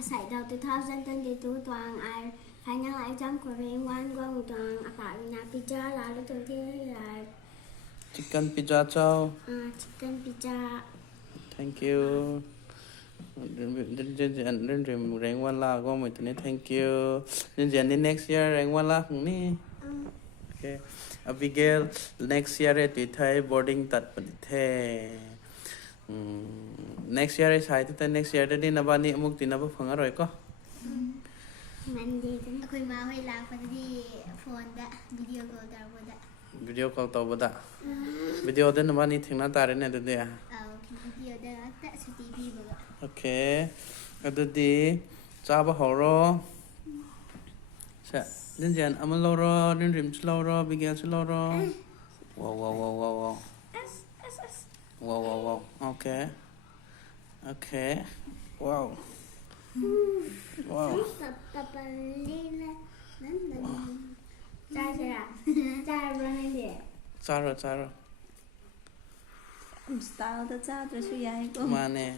Aside daw 2022 tuang ai final exam của riêng one qua một tuang about na pizza là lúc đầu tiên là chicken pizza chao. chicken pizza. Thank you. Rimrim Rank 1 là có mình tụi thank you. Đến next year Rank 1 là không nè. Okay. Abigail next year tụi thấy boarding tật bật thế. Next year ấy sai tụi next year đến là bạn đi mục tiêu nào phẳng rồi có. Mình đi đến khơi máu hay là phần đi phone đã video call đã vô đã. Video call tàu bật đã. Video đến là bạn đi thằng nào ta đến này tụi à. Video đã đã sự TV bự. Okay. Ở đi cha bà hồ rồi. Sẽ đến giờ âm lâu rồi, đến rim lâu rồi, Abigail lâu rồi. Wow. Wow. Okay. Wow. Papa Lila. Cha running there. Cha rồi. Style đó cha cho suy ai cô. Mà nè.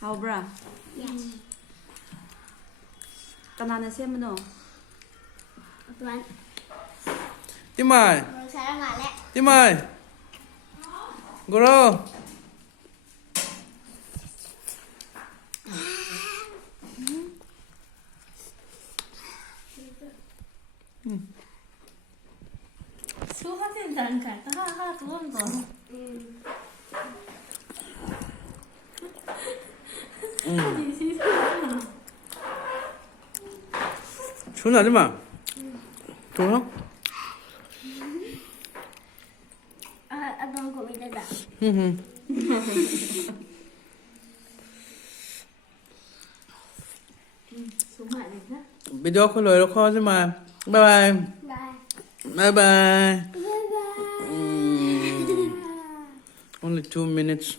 How bra? Yes. Kanana xem mình Tuan. Tim ơi. Saya nggak lek. Tim ơi. Guru. 수화된 단가 하나 두번 더. Chú nào chứ mà. Chú không? Abang kau minta tak? Xuống lại này nhá. Video không lời đâu khó chứ mà. Bye bye. Bye. Bye bye. Bye bye. Only 2 minutes.